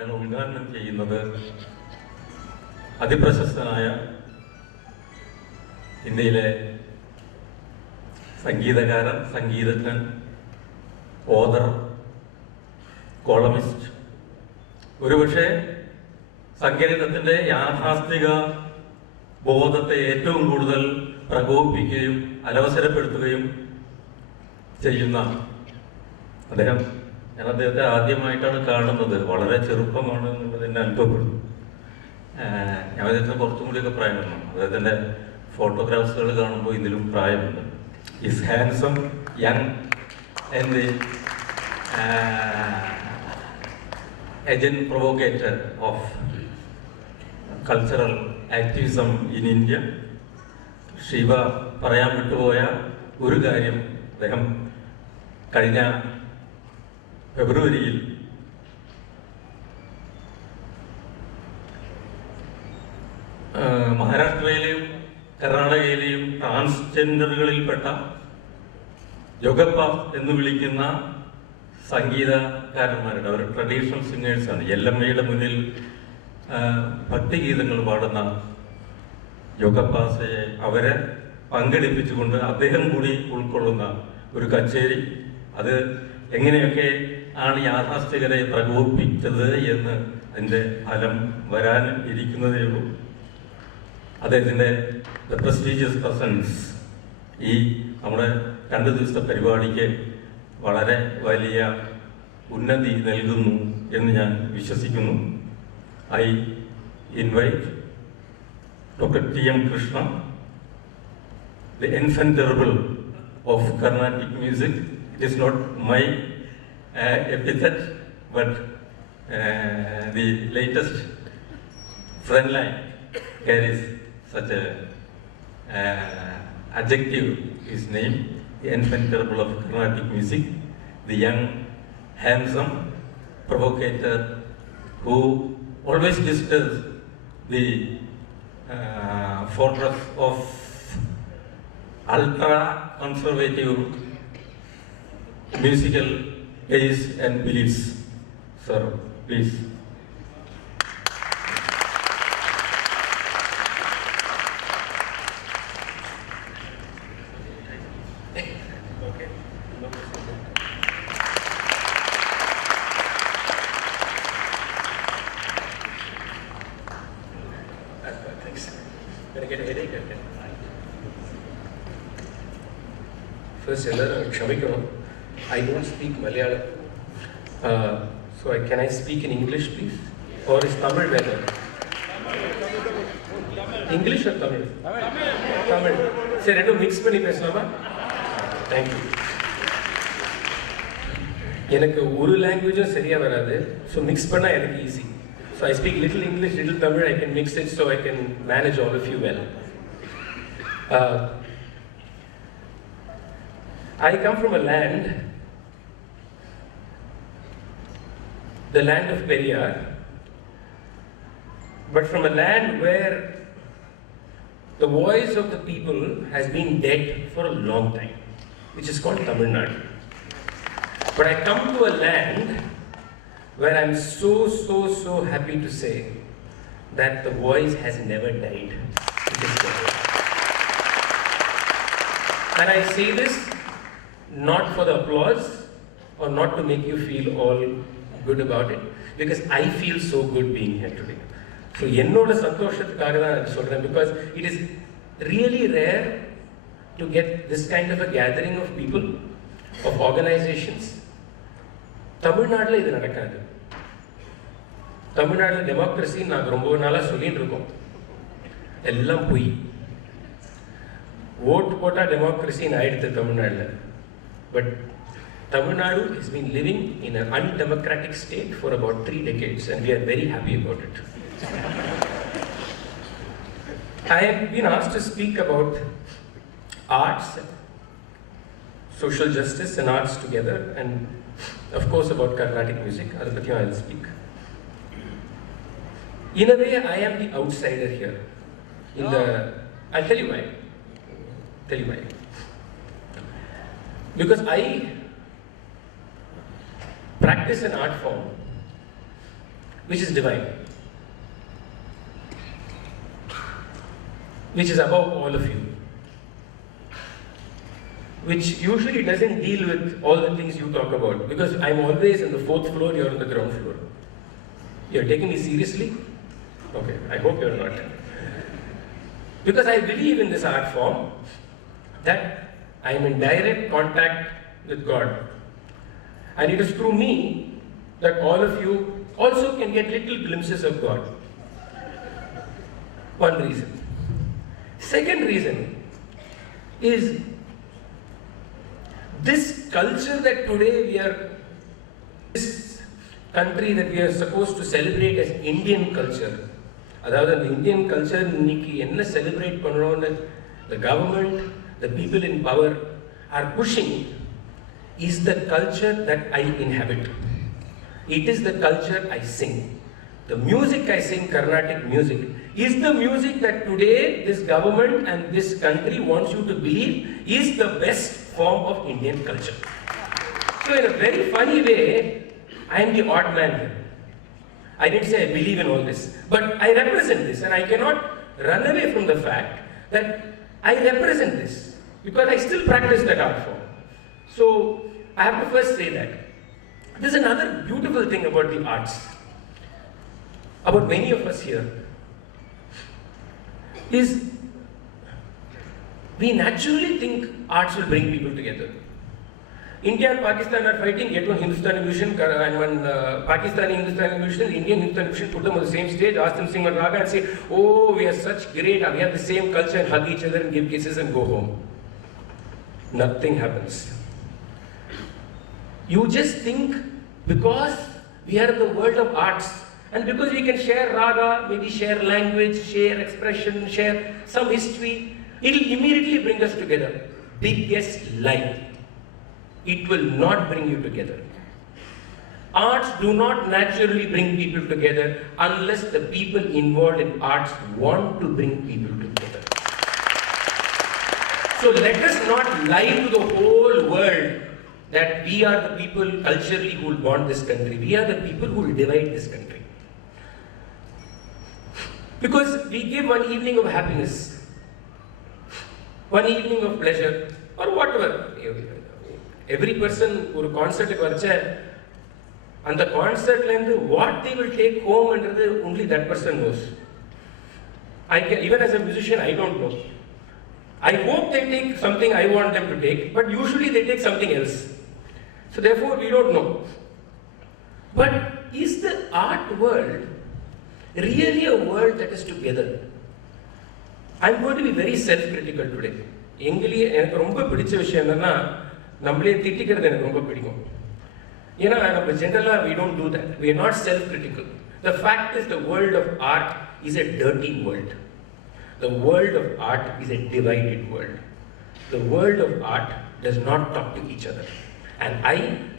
മേള ഉദ്ഘാടനം ചെയ്യുന്നത് അതിപ്രശസ്തനായ ഇന്ത്യയിലെ സംഗീതകാരൻ, സംഗീതജ്ഞൻ, ഓതർ, കോളമിസ്റ്റ്, ഒരുപക്ഷെ സംഗീതത്തിൻ്റെ യാഥാസ്ഥിക ബോധത്തെ ഏറ്റവും കൂടുതൽ പ്രകോപിപ്പിക്കുകയും അലവസരപ്പെടുത്തുകയും ചെയ്യുന്ന അദ്ദേഹം. ഞാൻ അദ്ദേഹത്തെ ആദ്യമായിട്ടാണ് കാണുന്നത്. വളരെ ചെറുപ്പമാണ് എന്നുള്ളത് എന്നെ അനുഭവപ്പെടുന്നു. ഞാൻ അദ്ദേഹത്തിന് കുറച്ചും കൂടിയൊക്കെ പ്രായമാണ്. അദ്ദേഹത്തിൻ്റെ ഫോട്ടോഗ്രാഫ്സുകൾ കാണുമ്പോൾ ഇതിലും പ്രായമുണ്ട്. Is handsome, young and agent provocator of cultural activism in India. Shiva പറയാൻ വിട്ടുപോയ ഒരു കാര്യം, അദ്ദേഹം കഴിഞ്ഞ ഫെബ്രുവരിയിൽ മഹാരാഷ്ട്രയിലെയും കർണാടകയിലെയും ട്രാൻസ്ജെൻഡറുകളിൽപ്പെട്ട യോഗപ്പ എന്ന് വിളിക്കുന്ന സംഗീതകാരന്മാരുടെ, അവർ ട്രഡീഷണൽ സിംഗേഴ്സാണ്. എല്ലമ്മയുടെ മുന്നിൽ ഭക്തിഗീതങ്ങൾ പാടുന്ന യോഗപ്പാസയെ അവരെ പങ്കെടുപ്പിച്ചുകൊണ്ട് അദ്ദേഹം കൂടി ഉൾക്കൊള്ളുന്ന ഒരു കച്ചേരി. അത് എങ്ങനെയൊക്കെ ആണ് യാഥാസ്ഥികരെ പ്രകോപിപ്പിച്ചത് എന്ന് അതിൻ്റെ ഫലം വരാനും ഇരിക്കുന്നതേ ഉള്ളൂ. അദ്ദേഹത്തിൻ്റെ ദ പ്രസ്റ്റീജിയസ് പ്രസൻസ് ഈ നമ്മുടെ 2 ദിവസത്തെ പരിപാടിക്ക് വളരെ വലിയ ഉന്നതി നൽകുന്നു എന്ന് ഞാൻ വിശ്വസിക്കുന്നു. I invite doctor T M. Krishna, the enfant terrible of Carnatic music. It is not my epithet, but the latest Frontline carries such a adjective, his name, the infant of Carnatic music, the young, handsome provocator who always disturbs the fortress of ultra-conservative musical tastes and beliefs. Sir, please. First, I don't speak Malayalam. So can I speak in English, please? Or is Tamil better? English or Tamil? Tamil. Sir, I don't mix பண்ணி பேசலாமா? Thank you. எனக்கு ஒரு லாங்குவேஜும் சரியா வராது. So mix பண்ணா எனக்கு easy. So I speak little English, little Tamil. I can mix it so I can manage all of you well. I come from a land, the land of Periyar, but from a land where the voice of the people has been dead for a long time, which is called Tamil Nadu. But I come to a land where I'm so happy to say that the voice has never died. And I say this not for the applause or not to make you feel all good about it, because I feel so good being here today. So ennoda santoshathukkaga dhaan solren, because it is really rare to get this kind of a gathering of people, of organizations. Tamil Nadu la idu nadakadhu. Tamil Nadu democracy naanga romba naala solliட்டு இருக்கோம். எல்லாம் போய் vote போட்டா democracy ன்னு ஆயிடுது Tamil Nadu. But Tamil Nadu has been living in an undemocratic state for about 3 decades, and we are very happy about it. I have been asked to speak about arts, social justice and arts together, and of course about Carnatic music. Adapatiyum I will speak. In a way, I am the outsider here. I'll tell you why. Because I practice an art form which is divine, which is above all of you, which usually doesn't deal with all the things you talk about, because I'm always on the 4th floor, you're on the ground floor. You're taking me seriously? Okay, I hope you're not. Because I believe in this art form that I am in direct contact with God. And it is through me that all of you also can get little glimpses of God. One reason. Second reason is this culture that today we are, this country that we are supposed to celebrate as Indian culture. அதாவது அந்த Indian culture இன்னைக்கு என்ன celebrate பண்ணுறோன்னு the government, the people in power are pushing is the culture that I inhabit. It is the culture I sing. The music I sing, Carnatic music, is the music that today this government and this country wants you to believe is the best form of Indian culture. So in a very funny way, I am the odd man here. I didn't say I believe in all this, but I represent this, and I cannot run away from the fact that I represent this because I still practice that art form. So I have to first say that. There's another beautiful thing about the arts, about many of us here, is we naturally think arts will bring people together. India and Pakistan are fighting, yet one Hindustani musician and one Pakistani Hindustani musician, Indian Hindustani musician, put them on the same stage, ask them to sing one raga and say, oh, we are such great, we have the same culture, and hug each other and give kisses and go home. Nothing happens. You just think because we are in the world of arts, and because we can share raga, maybe share language, share expression, share some history, it will immediately bring us together. Biggest lie. It will not bring you together. Arts do not naturally bring people together unless the people involved in arts want to bring people together. So let us not lie to the whole world that we are the people culturally who will bond this country. We are the people who will divide this country. Because we give one evening of happiness, one evening of pleasure, or whatever. Every person ஒரு கான்சர்ட்டுக்கு வச்ச அந்த கான்சர்ட்லேருந்து what they will take home என்றது only that person knows. Even as a musician, I don't know. I hope they take something I want them to take, but usually they take something else. So therefore, we don't know. But is the art world really a world that is together? I'm going to be very self-critical today. எங்களே எனக்கு ரொம்ப பிடிச்ச விஷயம் என்னன்னா நம்மளே திட்டிக்கிறது எனக்கு ரொம்ப பிடிக்கும். ஏன்னா நம்ம ஜென்ரலாக we don't do that. We are not self-critical. The fact is the world of art is a dirty world. The world of art is a divided world. The world of art does not talk to each other. And I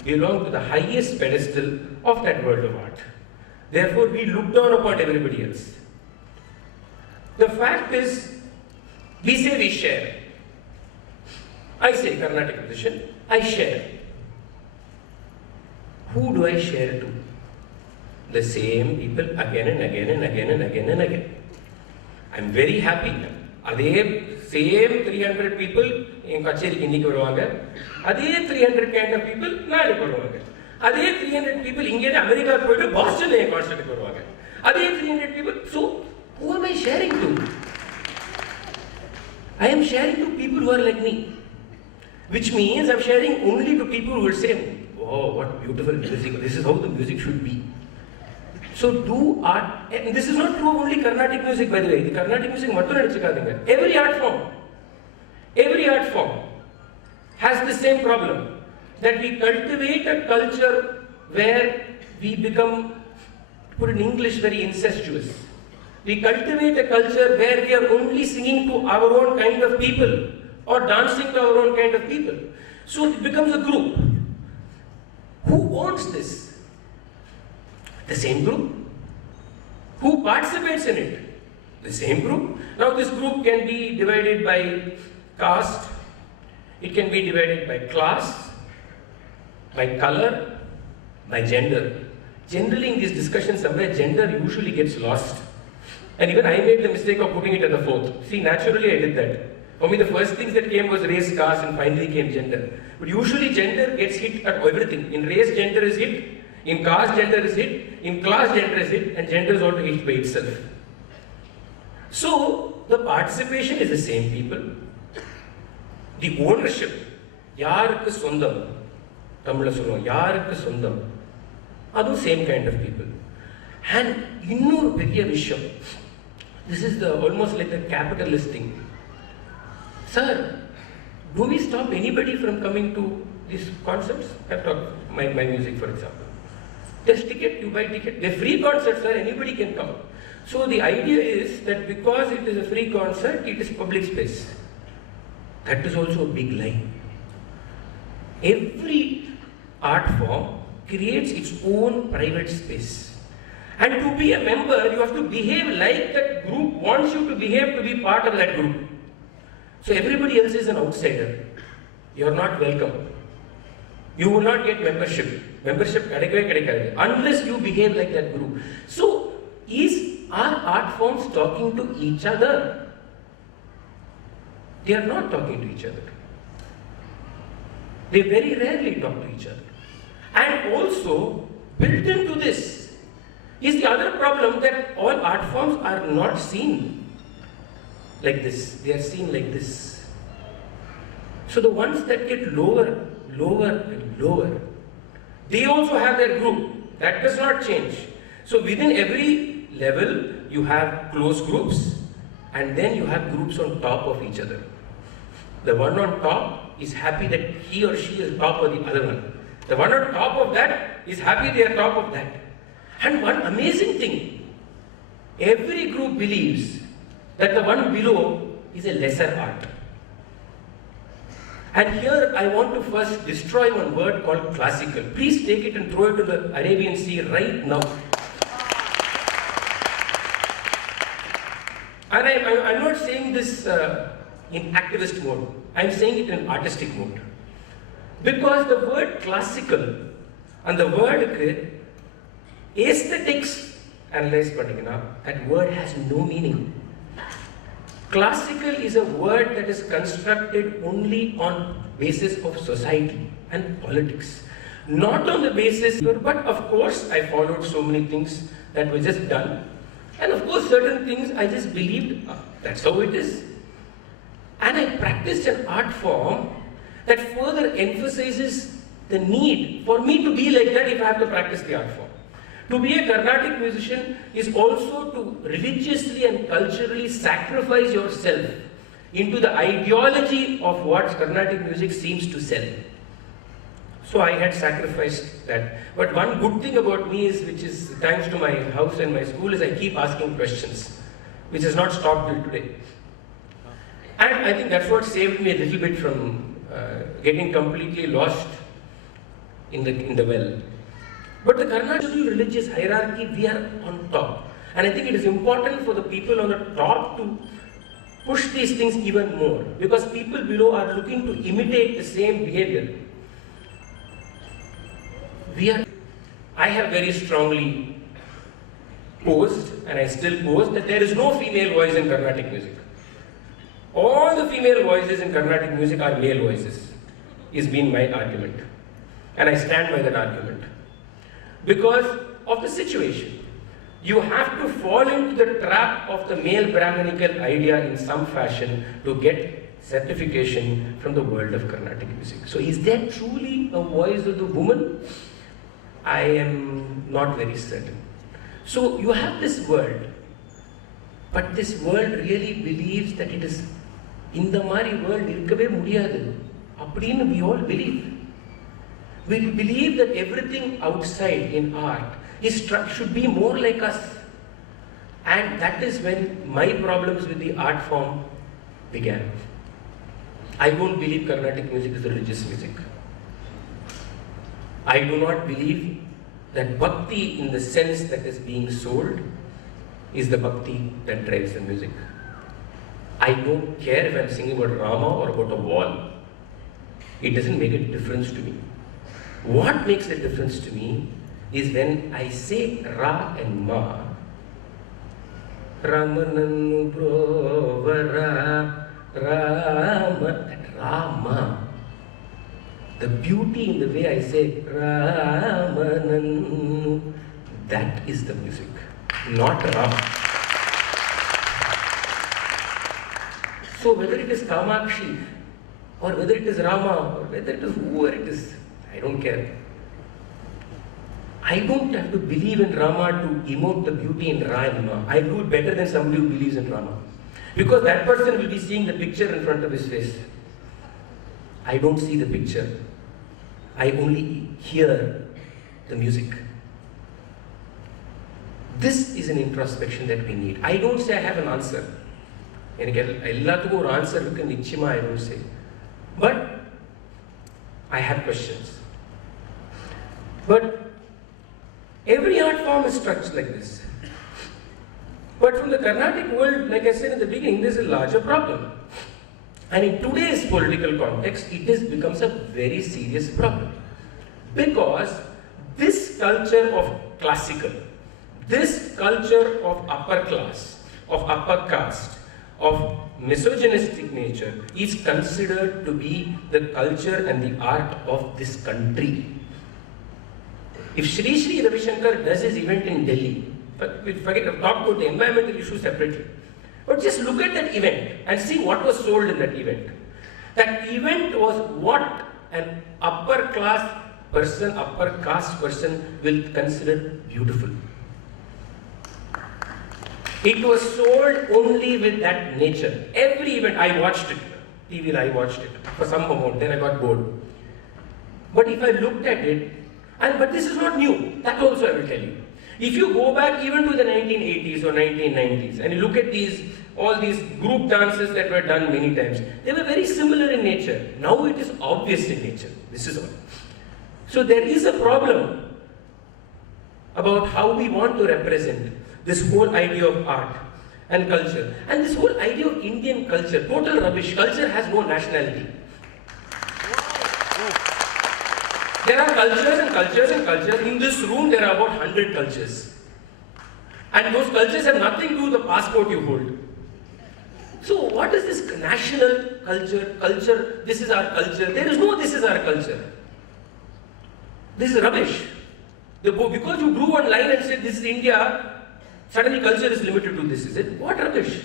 belong to the highest pedestal of that world of art. Therefore, we look down upon everybody else. The fact is, we say we share. I say, Carnatic musician, I share. Who do I share to? The same people again and again and again and again and again. I'm very happy. அதே same 300 people என் கச்சேரிக்கு இன்னைக்கு வருவாங்க. அதே 300 kind of people நாளைக்கு வருவாங்க. அதே 300 people இங்கேருந்து அமெரிக்காவுக்கு போயிட்டு பாஸ்டன்ல என் கான்சர்ட்டுக்கு வருவாங்க. அதே 300 people. So, who am I sharing to? I am sharing to people who are like me. Which means I'm sharing only to people who will say, oh, what beautiful music, this is how the music should be. So do art, and this is not true of only Carnatic music, by the way. The Carnatic music, every art form has the same problem, that we cultivate a culture where we become, to put in English, very incestuous. We cultivate a culture where we are only singing to our own kind of people, or dancing to our own kind of people. So it becomes a group. Who owns this? The same group. Who participates in it? The same group. Now this group can be divided by caste, it can be divided by class, by color, by gender. generally in these discussions somewhere gender usually gets lost. And even I made the mistake of putting it at the fourth. See, naturally I did that. For me, the first things that came was race, caste, and finally came gender. But usually gender gets hit at everything. In race, gender is hit. In caste, gender is hit. In class, gender is hit. And gender is also hit by itself. So, the participation is the same people. The ownership, யாருக்கு சொந்தம் தமிழ்ல சொல்லுவோம் யாருக்கு சொந்தம் அதுவும் same kind of people. And இன்னொரு பெரிய விஷயம், this is the almost like a capitalist thing. Sir, do we stop anybody from coming to these concerts? I've talked my music, for example. There's ticket, you buy ticket. They're free concerts, sir, anybody can come. So the idea is that because it is a free concert, it is public space. That is also a big lie. Every art form creates its own private space. And to be a member, you have to behave like that group wants you to behave to be part of that group. So everybody else is an outsider. You are not welcome. You will not get membership. Membership unless you behave like that group. So, are art forms talking to each other? They are not talking to each other. They very rarely talk to each other. And also, built into this is the other problem that all art forms are not seen like this. They are seen like this. So the ones that get lower and lower, they also have their group. That does not change. So within every level, you have close groups, and then you have groups on top of each other. The one on top is happy that he or she is top of the other one. The one on top of that is happy they are top of that. And one amazing thing, every group believes that the one below is a lesser art. And here I want to first destroy one word called classical. Please take it and throw it to the Arabian Sea right now. And I'm not saying this in activist mode. I'm saying it in artistic mode. Because the word classical and the word aesthetics, analyze panninga, that word has no meaning. Classical is a word that is constructed only on basis of society and politics. Not on the basis, but of course I followed so many things that were just done. And of course certain things I just believed, that's how it is. And I practiced an art form that further emphasizes the need for me to be like that if I have to practice the art form. To be a Carnatic musician is also to religiously and culturally sacrifice yourself into the ideology of what Carnatic music seems to sell. So I had sacrificed that. But one good thing about me is, which is thanks to my house and my school, is I keep asking questions, which has not stopped till today. And I think that's what saved me a little bit from getting completely lost in the well. But the Carnatic religious hierarchy, we are on top. And I think it is important for the people on the top to push these things even more, because people below are looking to imitate the same behavior. I have very strongly posed, and I still pose, that there is no female voice in Carnatic music. All the female voices in Carnatic music are male voices, is been my argument. And I stand by that argument. Because of the situation. You have to fall into the trap of the male Brahminical idea in some fashion to get certification from the world of Carnatic music. So is there truly a voice of the woman? I am not very certain. So you have this world, but this world really believes that it is in the mari world irkave mudiyadu. Appadinu we all believe. We believe that everything outside in art should be more like us. And that is when my problems with the art form began. I don't believe Carnatic music is religious music. I do not believe that bhakti in the sense that is being sold is the bhakti that drives the music. I don't care if I'm singing about Rama or about a wall. It doesn't make a difference to me. What makes a difference to me is when I say Ra and Ma. Ramanannu Brovara Rama, that Rama. The beauty in the way I say Ramanannu, that is the music, not Ram. So whether it is Kamakshi, or whether it is Rama, or whether it is whoever it is, I don't care. I don't have to believe in Rama to emote the beauty in Ra and Ma. I do it better than somebody who believes in Rama. Because that person will be seeing the picture in front of his face. I don't see the picture. I only hear the music. This is an introspection that we need. I don't say I have an answer. Ellathukum or answer irukku nichchayama I don't say. But I have questions. But every art form is structured like this. But from the Carnatic world, like I said in the beginning, there's a larger problem. And in today's political context, it becomes a very serious problem. Because this culture of classical, this culture of upper class, of upper caste, of misogynistic nature is considered to be the culture and the art of this country. If Sri Sri Ravi Shankar does his event in Delhi, forget, talk about the environmental issue separately, but just look at that event and see what was sold in that event. That event was what an upper class person, upper caste person will consider beautiful. It was sold only with that nature. Every event, I watched it. TV, I watched it for some amount, then I got bored. But if I looked at it, but this is not new, that also I will tell you. If you go back even to the 1980s or 1990s and you look at all these group dances that were done many times, they were very similar in nature. Now it is obvious in nature. This is all. So there is a problem about how we want to represent this whole idea of art and culture. And this whole idea of Indian culture, total rubbish. Culture has no nationality. There are cultures and cultures and cultures. In this room, there are about 100 cultures. And those cultures have nothing to do with the passport you hold. So what is this national culture? Culture, this is our culture. There is no this is our culture. This is rubbish. Because you drew one line and said this is India, suddenly culture is limited to this, is it? What rubbish?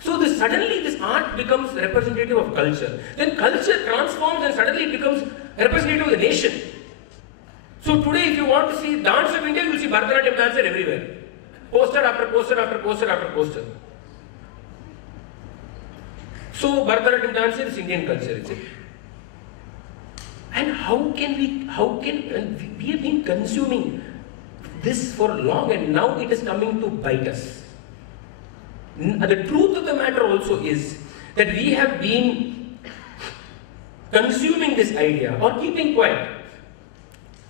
So suddenly this art becomes representative of culture. Then culture transforms and suddenly it becomes representative of the nation. So today if you want to see dance of India, you will see Bharatanatyam dancer everywhere. Poster after poster after poster after poster. So Bharatanatyam dancer is Indian culture, is it? And we have been consuming this for long and now it is coming to bite us. The truth of the matter also is that we have been consuming this idea or keeping quiet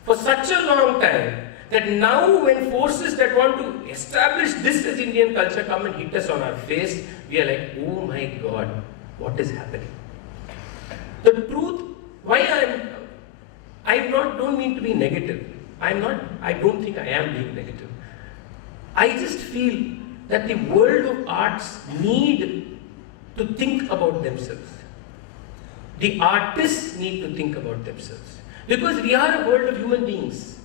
for such a long time that now when forces that want to establish this as Indian culture come and hit us on our face, we are like, oh my God, what is happening? The truth, don't mean to be negative. I don't think I am being negative. I just feel that the world of arts need to think about themselves. The artists need to think about themselves. Because we are a world of human beings,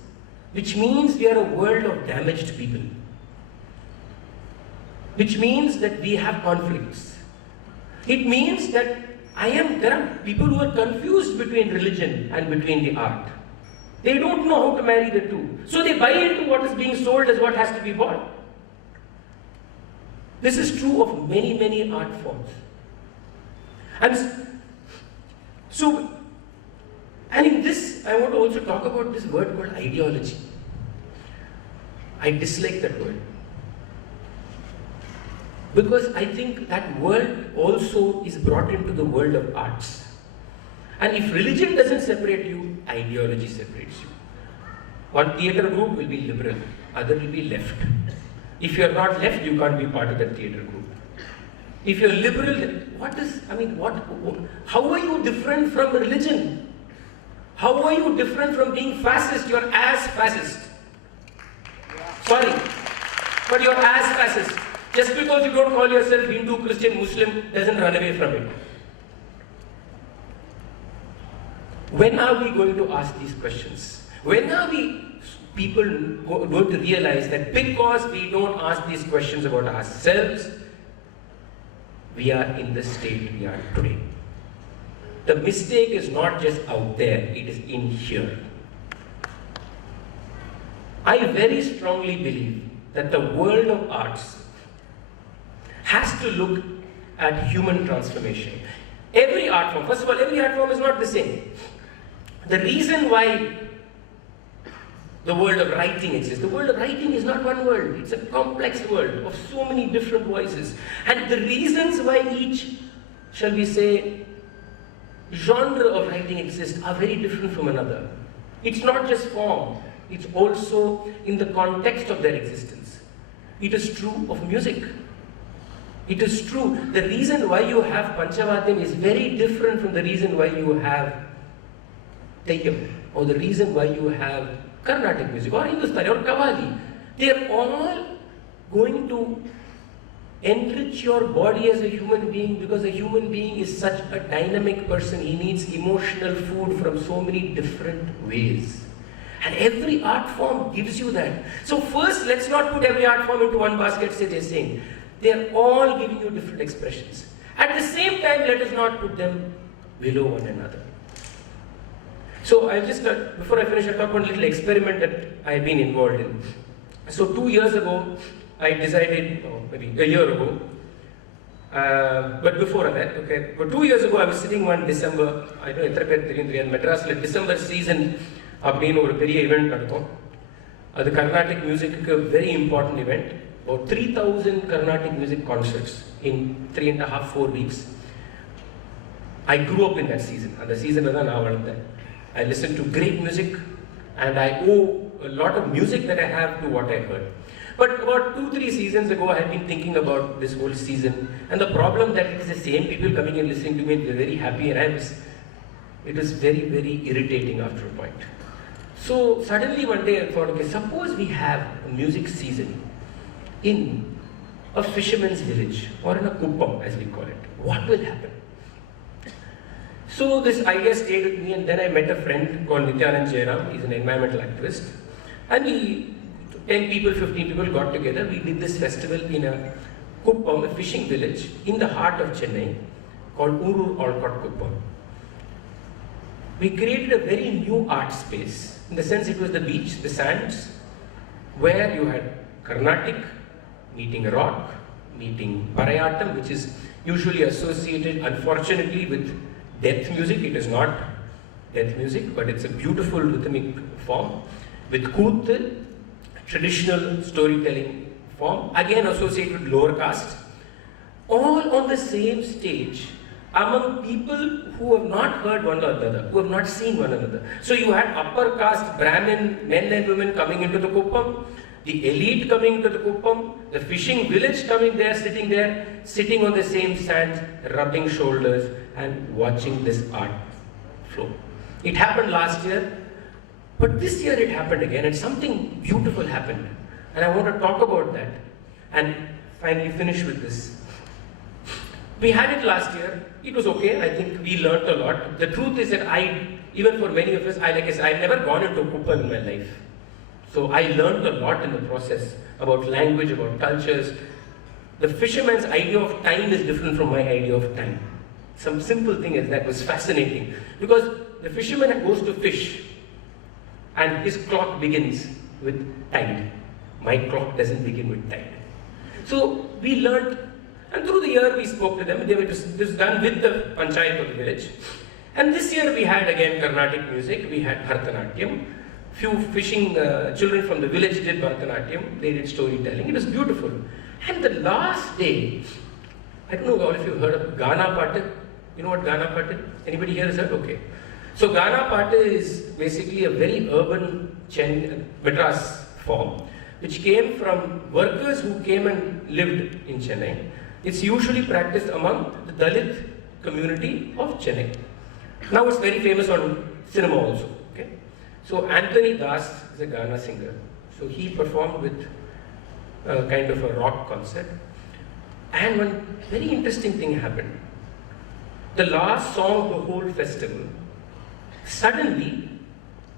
which means we are a world of damaged people. Which means that we have conflicts. It means that there are people who are confused between religion and between the art. They don't know how to marry the two. So they buy into what is being sold as what has to be bought. This is true of many, many art forms. And in this, I want to also talk about this word called ideology. I dislike that word. Because I think that word also is brought into the world of arts. And if religion doesn't separate you, ideology separates you. One theatre group will be liberal, other will be left. If you're not left, you can't be part of that theatre group. If you're liberal, how are you different from religion? How are you different from being fascist? You're as fascist. Sorry, but your ass passes. Just because you don't call yourself Hindu, Christian, Muslim doesn't run away from it. When are we going to ask these questions? When are we people going to realize that because we don't ask these questions about ourselves, we are in the state we are today? The mistake is not just out there, it is in here. I very strongly believe that the world of arts has to look at human transformation. Every art form, first of all, every art form is not the same. The reason why the world of writing exists, the world of writing is not one world, it's a complex world of so many different voices. And the reasons why each, shall we say, genre of writing exists are very different from another. It's not just form, it's also in the context of their existence. It is true of music. It is true. The reason why you have Panchavadyam is very different from the reason why you have Teyyam, or the reason why you have Carnatic music, or Hindustani, or Qawwali. They are all going to enrich your body as a human being, because a human being is such a dynamic person. He needs emotional food from so many different ways. And every art form gives you that. So first, let's not put every art form into one basket, say they're saying. They are all giving you different expressions. At the same time, let us not put them below one another. So I'll just, before I finish, I'll talk about a little experiment that I've been involved in. So 2 years ago, I decided, maybe a year ago, but before that, okay, but 2 years ago, I was sitting one December, I don't know, Madras, like December season, அப்படின்னு ஒரு பெரிய event நடக்கும். அது Carnatic music a very important event. About 3,000 Carnatic music concerts in 3.5-4 weeks. I grew up in that season. And the season was நான் வளர்ந்தேன். I listened to great music, and I owe a lot of music that I have to what I heard. But about 2-3 seasons ago, I had been thinking about this whole season, and the problem that it is the same people coming and listening to me, and they're very happy, and it was very, very irritating after a point. So suddenly one day I thought, okay, suppose we have a music season in a fisherman's village, or in a kuppam as we call it. What will happen? So this idea stayed with me, and then I met a friend called Nityanand Jairam. He's an environmental activist. And we, 10 people, 15 people got together. We did this festival in a kuppam, a fishing village, in the heart of Chennai, called Urur Olcott Kuppam. We created a very new art space, in the sense it was the beach, the sands, where you had Carnatic meeting rock, meeting Parayatam, which is usually associated, unfortunately, with death music. It is not death music, but it's a beautiful rhythmic form. With Koothu, traditional storytelling form, again associated with lower caste, all on the same stage, among people who have not heard one another, who have not seen one another. So you had upper caste Brahmin men and women coming into the kuppam, the elite coming into the kuppam, the fishing village coming there, sitting on the same sand, rubbing shoulders and watching this art flow. It happened last year, but this year it happened again, and something beautiful happened. And I want to talk about that and finally finish with this. We had it last year. It was okay. I think we learnt a lot. The truth is that even for many of us, like I said, I've never gone into a kuppam in my life. So I learned a lot in the process about language, about cultures. The fisherman's idea of time is different from my idea of time. Some simple thing as that was fascinating, because the fisherman goes to fish and his clock begins with tide. My clock doesn't begin with tide. So we learned, and through the year we spoke to them. This was done with the panchayat of the village. And this year we had again Carnatic music. We had Bharatanatyam. Few fishing children from the village did Bharatanatyam. They did storytelling. It was beautiful. And the last day, I don't know all of you heard of Gana Patu. You know what Gana Patu? Anybody here has heard? Okay. So Gana Patu is basically a very urban Madras form, which came from workers who came and lived in Chennai. It's usually practiced among the Dalit community of Chennai. Now it's very famous on cinema also. Okay? So Anthony Das is a Gana singer. So he performed with kind of a rock concert. And one very interesting thing happened. The last song of the whole festival, suddenly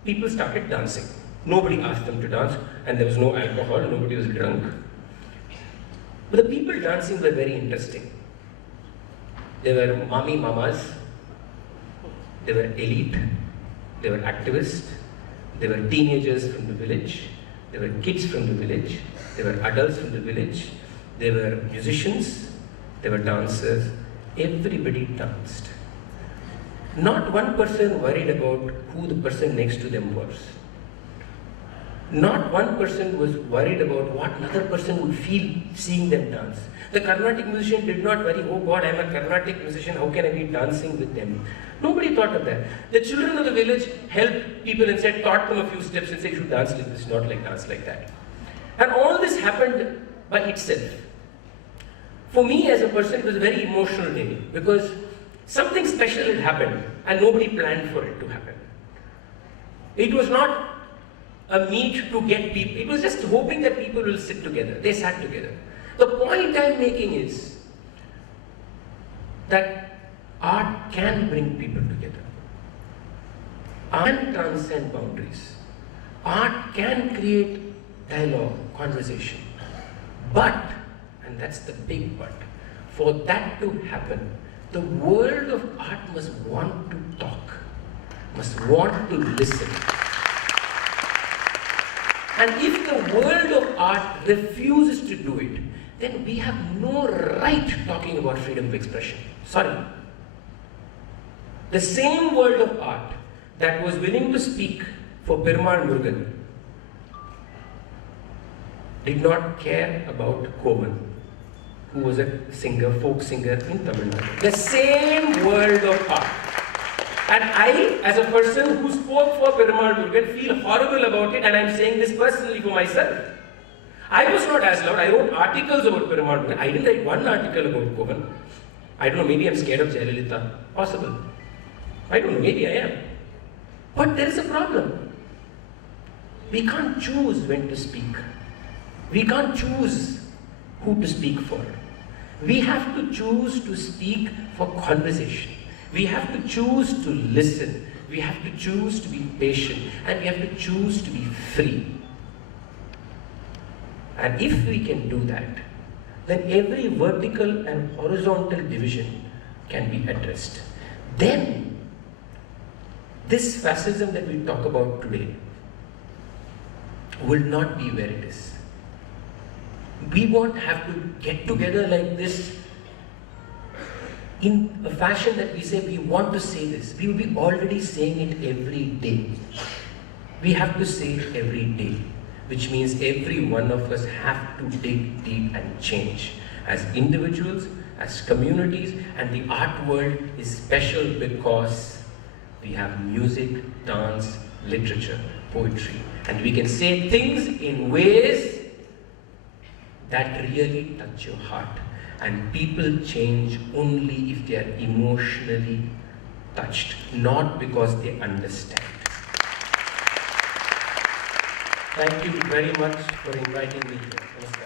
people started dancing. Nobody asked them to dance, and there was no alcohol, nobody was drunk. But the people dancing were very interesting. They were mommy mamas, they were elite, they were activists, they were teenagers from the village, they were kids from the village, they were adults from the village, they were musicians, they were dancers. Everybody danced. Not one person worried about who the person next to them was. Not one person was worried about what another person would feel seeing them dance. The Carnatic musician did not worry, oh God, I'm a Carnatic musician, how can I be dancing with them? Nobody thought of that. The children of the village helped people and said, taught them a few steps and said, you should dance like this, not like dance like that. And all this happened by itself. For me as a person, it was a very emotional day because something special had happened and nobody planned for it to happen. It was not a meet to get people, it was just hoping that people will sit together. They sat together. The point I'm making is that art can bring people together. Art can transcend boundaries. Art can create dialogue, conversation. But, and that's the big but, for that to happen, the world of art must want to talk, must want to listen. And if the world of art refuses to do it, then we have no right talking about freedom of expression. Sorry. The same world of art that was willing to speak for Perumal Murugan did not care about Kovan, who was a singer, folk singer in Tamil Nadu. The same world of art. And I, as a person who spoke for Perumal Murugan, feel horrible about it, and I'm saying this personally for myself. I was not as loud. I wrote articles about Perumal Murugan. I didn't write one article about Kovan. I don't know, maybe I'm scared of Jayalalitha. Possible. I don't know, maybe I am. But there is a problem. We can't choose when to speak. We can't choose who to speak for. We have to choose to speak for conversation. We have to choose to listen. We have to choose to be patient. And we have to choose to be free. And if we can do that, then every vertical and horizontal division can be addressed. Then, this fascism that we talk about today will not be where it is. We won't have to get together like this in a fashion that we say we want to say this. We will be already saying it every day. We have to say it every day, which means every one of us have to dig deep and change as individuals, as communities, and the art world is special because we have music, dance, literature, poetry, and we can say things in ways that really touch your heart. And people change only if they are emotionally touched, not because they understand. Thank you very much for inviting me here. Namaskar.